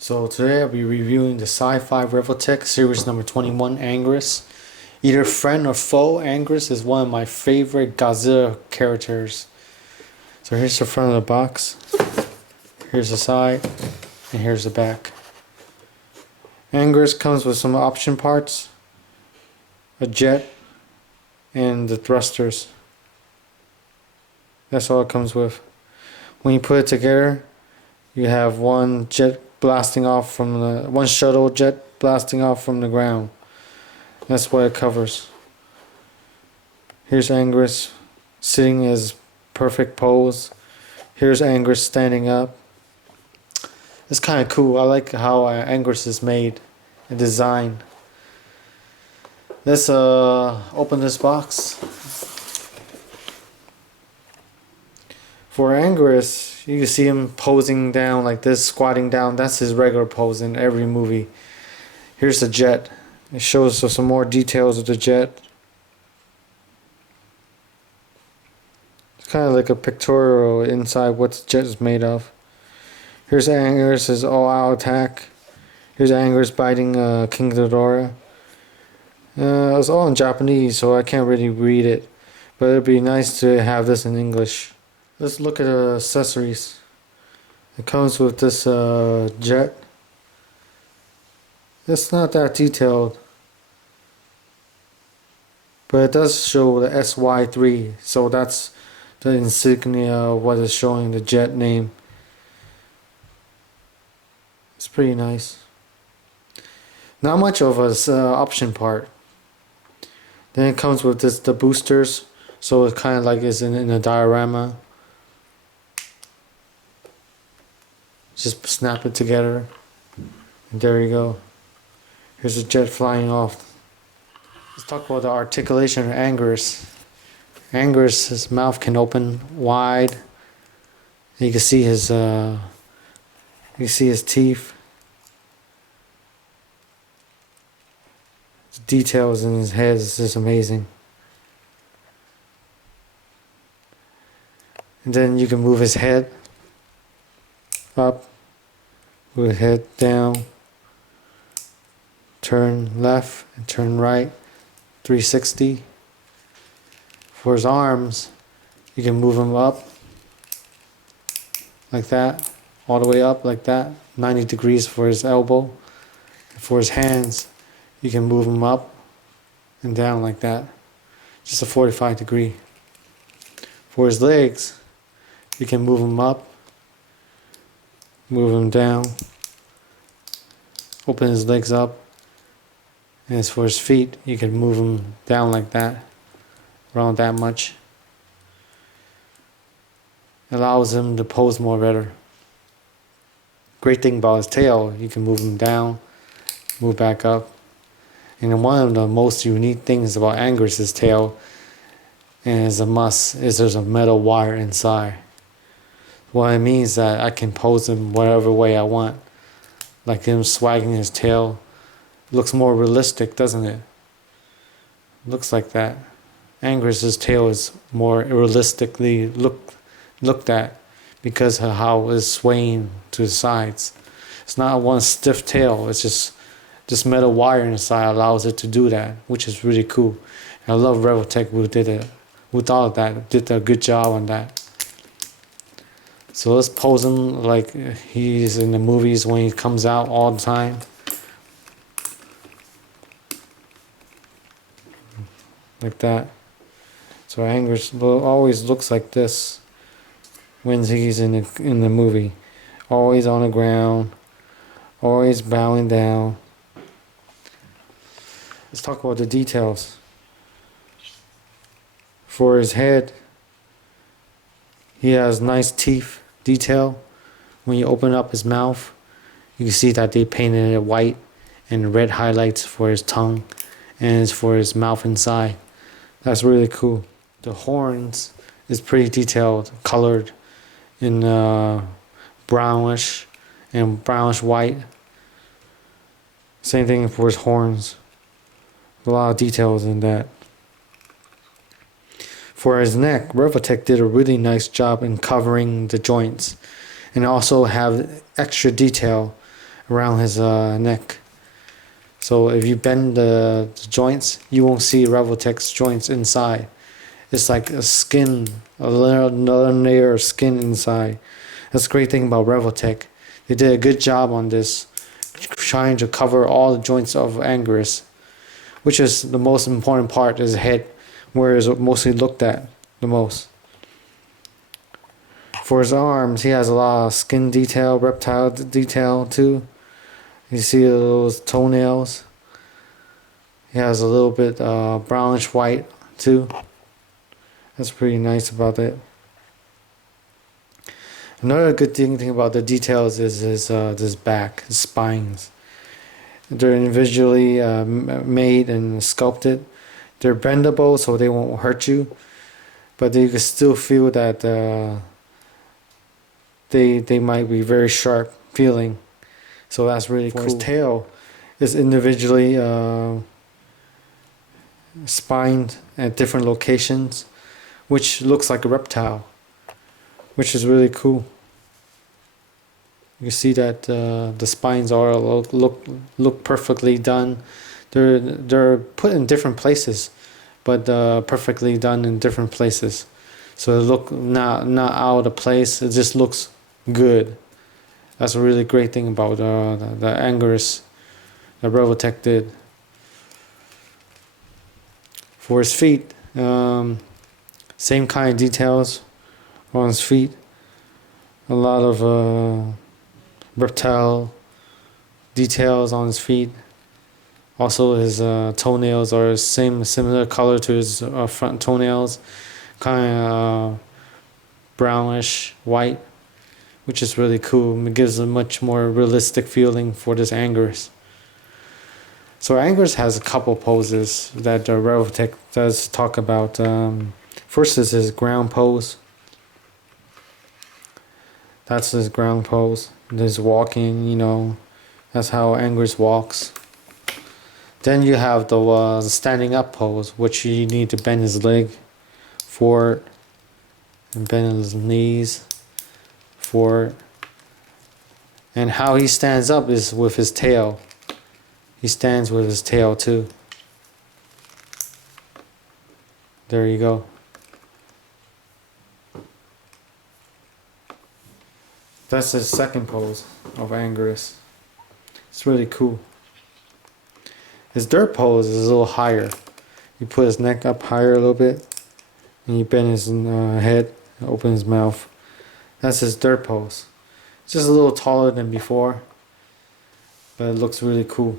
So today I'll be reviewing the Sci-Fi Revoltech series number 21, Anguirus. Either friend or foe, Anguirus is one of my favorite Godzilla characters. So here's the front of the box, here's the side, and here's the back. Anguirus comes with some option parts, a jet, and the thrusters. That's all it comes with. When you put it together, you have one jet blasting off from one shuttle jet blasting off from the ground. That's what it covers. Here's Anguirus sitting in his perfect pose. Here's Anguirus standing up. It's kind of cool. I like how Anguirus is made and designed. Let's open this box. For Anguirus, you can see him posing down like this, squatting down. That's his regular pose in every movie. Here's the jet. It shows some more details of the jet. It's kind of like a pictorial inside what the jet is made of. Here's Anguirus' all-out attack. Here's Anguirus biting King Ghidorah. It's all in Japanese, so I can't really read it. But it'd be nice to have this in English. Let's look at the accessories. It comes with this jet. It's not that detailed, but it does show the SY3, so that's the insignia of what is showing the jet name. It's pretty nice. Not much of an option part. Then it comes with the boosters, so it kind of like is in a diorama. Just snap it together, and there you go. Here's a jet flying off. Let's talk about the articulation of Anguirus. Anguirus' mouth can open wide. You can see his teeth. The details in his head is just amazing. And then you can move his head up, move his head down, turn left and turn right, 360. For his arms, you can move them up like that, all the way up like that, 90 degrees for his elbow. And for his hands, you can move them up and down like that, just a 45 degree. For his legs, you can move them up, move him down, open his legs up, and as for his feet, you can move him down like that, around that much. Allows him to pose more better. Great thing about his tail, you can move him down, move back up. And one of the most unique things about Anguirus' tail, and is a must, is there's a metal wire inside. What it means that I can pose him whatever way I want. Like him swagging his tail. Looks more realistic, doesn't it? Looks like that. Anguirus' tail is more realistically looked at because of how it's swaying to the sides. It's not one stiff tail, it's just metal wire inside allows it to do that, which is really cool. And I love Revoltech who thought of that, did a good job on that. So let's pose him like he's in the movies when he comes out all the time. Like that. So Anguirus always looks like this when he's in the movie. Always on the ground, always bowing down. Let's talk about the details. For his head, he has nice teeth detail. When you open up his mouth, you can see that they painted it white and red highlights for his tongue and for his mouth inside. That's really cool. The horns is pretty detailed, colored in brownish and brownish white. Same thing for his horns. A lot of details in that. For his neck, Revoltech did a really nice job in covering the joints and also have extra detail around his neck. So if you bend the joints, you won't see Revoltech's joints inside. It's like a skin, another layer of skin inside. That's the great thing about Revoltech. They did a good job on this, trying to cover all the joints of Anguirus, which is the most important part, is head, where it's mostly looked at the most. For his arms, he has a lot of skin detail, reptile detail too. You see those toenails. He has a little bit brownish white too. That's pretty nice about it. Another good thing about the details is his back, his spines. They're individually made and sculpted. They're bendable, so they won't hurt you, but you can still feel that they might be very sharp feeling. So that's really cool. His tail is individually spined at different locations, which looks like a reptile, which is really cool. You see that the spines are look perfectly done. They're put in different places, but perfectly done in different places. So they look not out of place. It just looks good. That's a really great thing about the Anguirus that Revoltech did. For his feet, same kind of details on his feet. A lot of reptile details on his feet. Also, his toenails are similar color to his front toenails, kind of brownish white, which is really cool. It gives a much more realistic feeling for this Anguirus. So Anguirus has a couple poses that Revoltech does talk about. First is his ground pose. That's his ground pose. His walking, that's how Anguirus walks. Then you have the standing up pose, which you need to bend his leg forward and bend his knees forward. And how he stands up is with his tail. He stands with his tail too. There you go. That's his second pose of Anguirus. It's really cool. His dirt pose is a little higher. You put his neck up higher a little bit, and you bend his head, open his mouth. That's his dirt pose. It's just a little taller than before, but it looks really cool.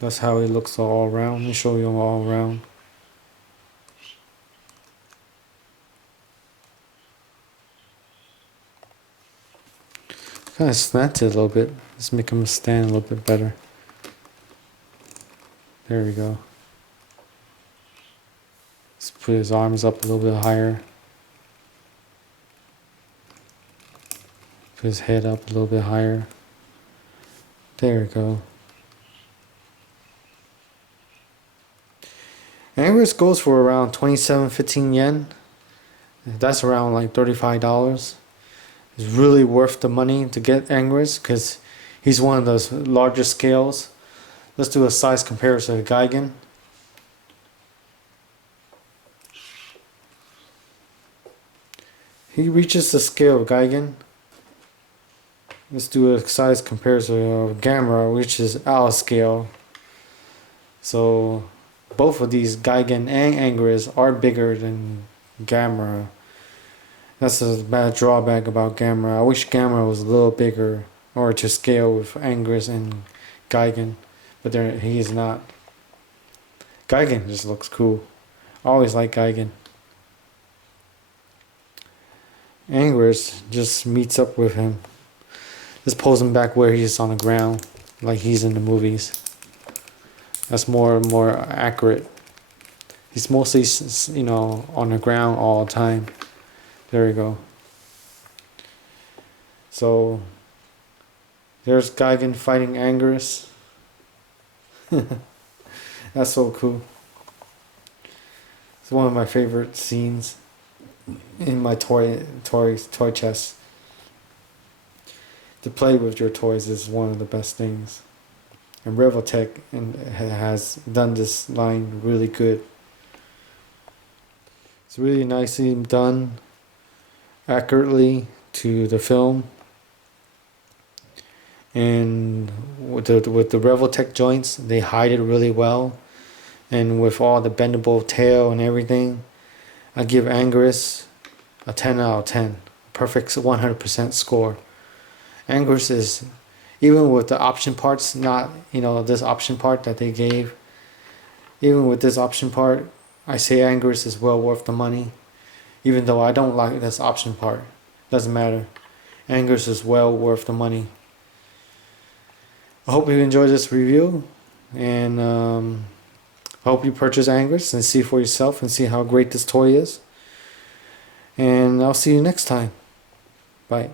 That's how he looks all around. Let me show you all around. Kind of slant it a little bit. Let's make him stand a little bit better. There we go. Let's put his arms up a little bit higher. Put his head up a little bit higher. There we go. Anguirus goes for around 27-15 yen. That's around like $35. It's really worth the money to get Anguirus because he's one of those larger scales. Let's do a size comparison of Gigan. He reaches the scale of Gigan. Let's do a size comparison of Gamera, which is our scale. So both of these Gigan and Anguirus are bigger than Gamera. That's a bad drawback about Gamera. I wish Gamera was a little bigger or to scale with Anguirus and Gigan, but he is not. Gigan just looks cool. I always like Gigan. Anguirus just meets up with him. Just pulls him back where he's on the ground, like he's in the movies. That's more accurate. He's mostly, on the ground all the time. There we go. So there's Gigan fighting Anguirus. That's so cool. It's one of my favorite scenes in my toy chest. to play with your toys is one of the best things. And Revoltech has done this line really good. It's really nicely done, accurately to the film. And with the Revoltech joints, they hide it really well. And with all the bendable tail and everything, I give Anguirus a 10 out of 10. Perfect 100% score. Anguirus is, even with the option parts, not, this option part that they gave, even with this option part, I say Anguirus is well worth the money. Even though I don't like this option part, doesn't matter. Anguirus is well worth the money. I hope you enjoyed this review, and I hope you purchase Anguirus and see for yourself and see how great this toy is. And I'll see you next time. Bye.